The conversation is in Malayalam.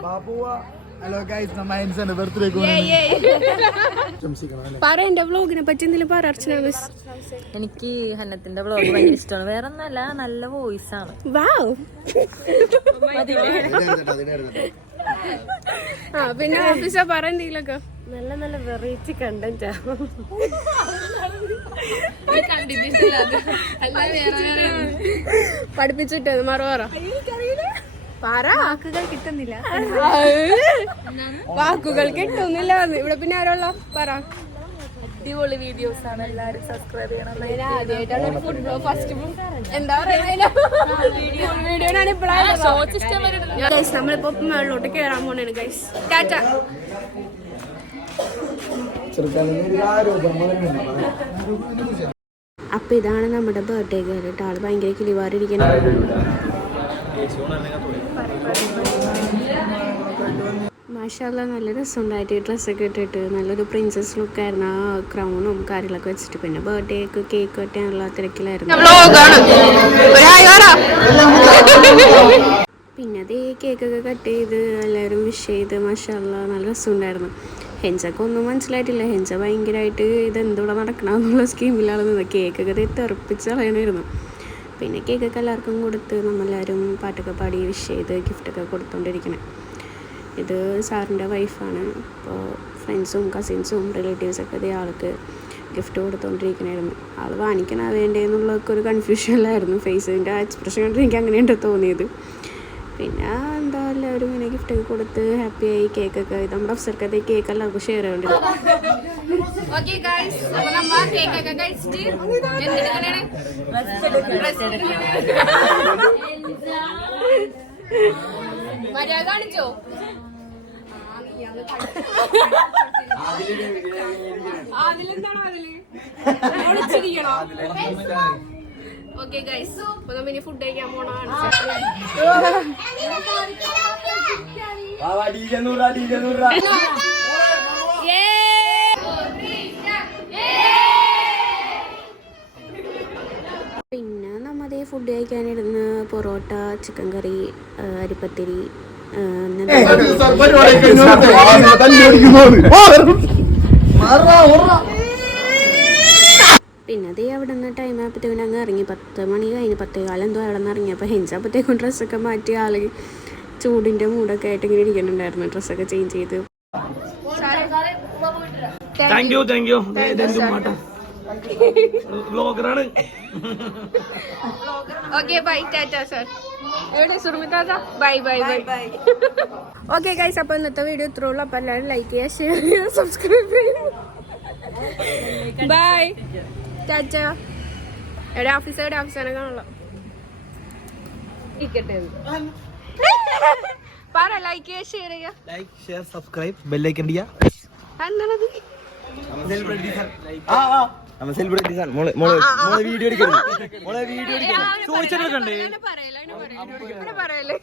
ഹലോ ഗൈസ്, നമ്മ ഹെൻസന്റെ ബർത്ത്ഡേ പറ എന്റെ വ്ലോഗിനെ പറ്റി എന്തെങ്കിലും പറ അർച്ചന മിസ്. എനിക്ക് ഹന്നത്തിന്റെ വ്ലോഗ് ഭയങ്കര ഇഷ്ടമാണ്. വേറെ ഒന്നല്ല, നല്ല വോയിസ് ആണ്. വാവ്. ആ പിന്നെ ഓഫീസർ പറ എന്തെങ്കിലൊക്കെ. നല്ല നല്ല വെറൈറ്റി കണ്ടന്റ് പഠിപ്പിച്ചിട്ട് മറുപറ വാക്കുകൾ കിട്ടുന്നില്ല. വാക്കുകൾ കിട്ടുന്നില്ല. ഇവിടെ പിന്നെ ആരുള്ള പറ. അടിപൊളി വീഡിയോസ് ആണ്, എല്ലാരും സബ്സ്ക്രൈബ് ചെയ്യണം. ആദ്യമായിട്ടാണ് ഫുട്ബോൾ ഫസ്റ്റ് എന്താ പറയുക വീഡിയോനാണ് ഇപ്പോഴാണ്. നമ്മളിപ്പോ മേളിലോട്ട് കേറാൻ പോണേണ് ഗൈസ്. ടാറ്റ. അപ്പൊ ഇതാണ് നമ്മുടെ ബർത്ത്ഡേ ഗേൾ കേട്ടോ. ആള് ഭയങ്കര കിളിവാറിയിരിക്കണം. മാഷാല്ലാ നല്ല രസമുണ്ടായിട്ട് ഡ്രസ്സൊക്കെ ഇട്ടിട്ട് നല്ലൊരു പ്രിൻസസ് ലുക്കായിരുന്നു. ആ ക്രൗണും കാര്യങ്ങളൊക്കെ വെച്ചിട്ട് പിന്നെ ബർത്ത്ഡേക്ക് കേക്ക് കെട്ടാനുള്ള തിരക്കിലായിരുന്നു. പിന്നെ അത് കേക്കൊക്കെ കട്ട് ചെയ്ത് എല്ലാവരും വിഷ് ചെയ്ത് മാഷാല്ലാ നല്ല രസമുണ്ടായിരുന്നു. ഹെൻസൊക്കെ ഒന്നും മനസ്സിലായിട്ടില്ല. ഹെൻസ ഭയങ്കരമായിട്ട് ഇതെന്തൂടെ നടക്കണമെന്നുള്ള സ്കീമിലാണ് നിന്നത്. കേക്കൊക്കെ തെറിപ്പിച്ച് കളയണമായിരുന്നു. പിന്നെ കേക്കൊക്കെ എല്ലാവർക്കും കൊടുത്ത് നമ്മളെല്ലാവരും പാട്ടൊക്കെ പാടി വിഷ് ചെയ്ത് ഗിഫ്റ്റൊക്കെ കൊടുത്തുകൊണ്ടിരിക്കണം. ഇത് സാറിൻ്റെ വൈഫാണ്. അപ്പോൾ ഫ്രണ്ട്സും കസിൻസും റിലേറ്റീവ്സൊക്കെ ഇതേ ആൾക്ക് ഗിഫ്റ്റ് കൊടുത്തുകൊണ്ടിരിക്കണമായിരുന്നു. ആൾ വാങ്ങിക്കണ വേണ്ടതെന്നുള്ളതൊക്കെ ഒരു കൺഫ്യൂഷനിലായിരുന്നു. ഫേസിൻ്റെ എക്സ്പ്രഷൻ കണ്ടിട്ട് എനിക്ക് അങ്ങനെയുണ്ട് തോന്നിയത്. പിന്നെ എന്താ എല്ലാവരും ഇങ്ങനെ ഗിഫ്റ്റൊക്കെ കൊടുത്ത് ഹാപ്പിയായി. കേക്കൊക്കെ നമ്മുടെ അഫ്സർക്കത്തെ കേക്ക് എല്ലാവർക്കും ഷെയർ ചെയ്യേണ്ടത്. കാണിച്ചോ അതിലെന്താണോ അതിലിരിക്കണോ? ഓക്കെ ഗൈസ്, അപ്പൊ നമ്മ ഇനി ഫുഡ് കഴിക്കാൻ പോണാണ്. പിന്നെ നമ്മതേ ഫുഡ് കഴിക്കാനിരുന്ന് പൊറോട്ട, ചിക്കൻ കറി, അരിപ്പത്തിരി, പിന്നെ അതേ അവിടെ നിന്ന് ടൈം ആയപ്പോഴത്തേക്കും അങ്ങ് ഇറങ്ങി. 10 മണി കഴിഞ്ഞ് 10:15 എന്തോ അവിടെ നിന്ന് ഇറങ്ങി. അപ്പോൾ ഹെൻസപ്പോഴത്തേക്കും ഡ്രസ്സൊക്കെ മാറ്റി ആള് ചൂടിൻ്റെ മൂടൊക്കെ ആയിട്ട് ഇങ്ങനെ ഇരിക്കുന്നുണ്ടായിരുന്നു. ഡ്രസ്സൊക്കെ ചേഞ്ച് ചെയ്ത്. ഓക്കെ ബൈ ടാറ്റ സർ. എവിടെ Surmita? Bye bye bye. Okay guys, അപ്പോൾ ഇന്നത്തെ വീഡിയോ ഇത്രേ ഉള്ളൂ. അപ്പോൾ എല്ലാവരും ലൈക്ക് ചെയ്യുക, ഷെയർ ചെയ്യുക, സബ്സ്ക്രൈബ് ചെയ്യുക. ബൈ ടാറ്റ. എവിടെ ഓഫീസാണ് കാണുള്ളൂ. പറ ലൈക്ക് ചെയ്യുക, ഷെയർ ചെയ്യുക. ലൈക്ക് ഷെയർ സബ്സ്ക്രൈബ് ബെല്ലൈക്കൺ അടിക്കുക. എന്താണത്? നമ്മ സെലിബ്രിറ്റീസ് ആണ്. മോളെ വീഡിയോ എടുക്കണം. മോളെ വീഡിയോ എടുക്കണം. ചോദിച്ചിട്ടൊക്കെ പറയല്ലേ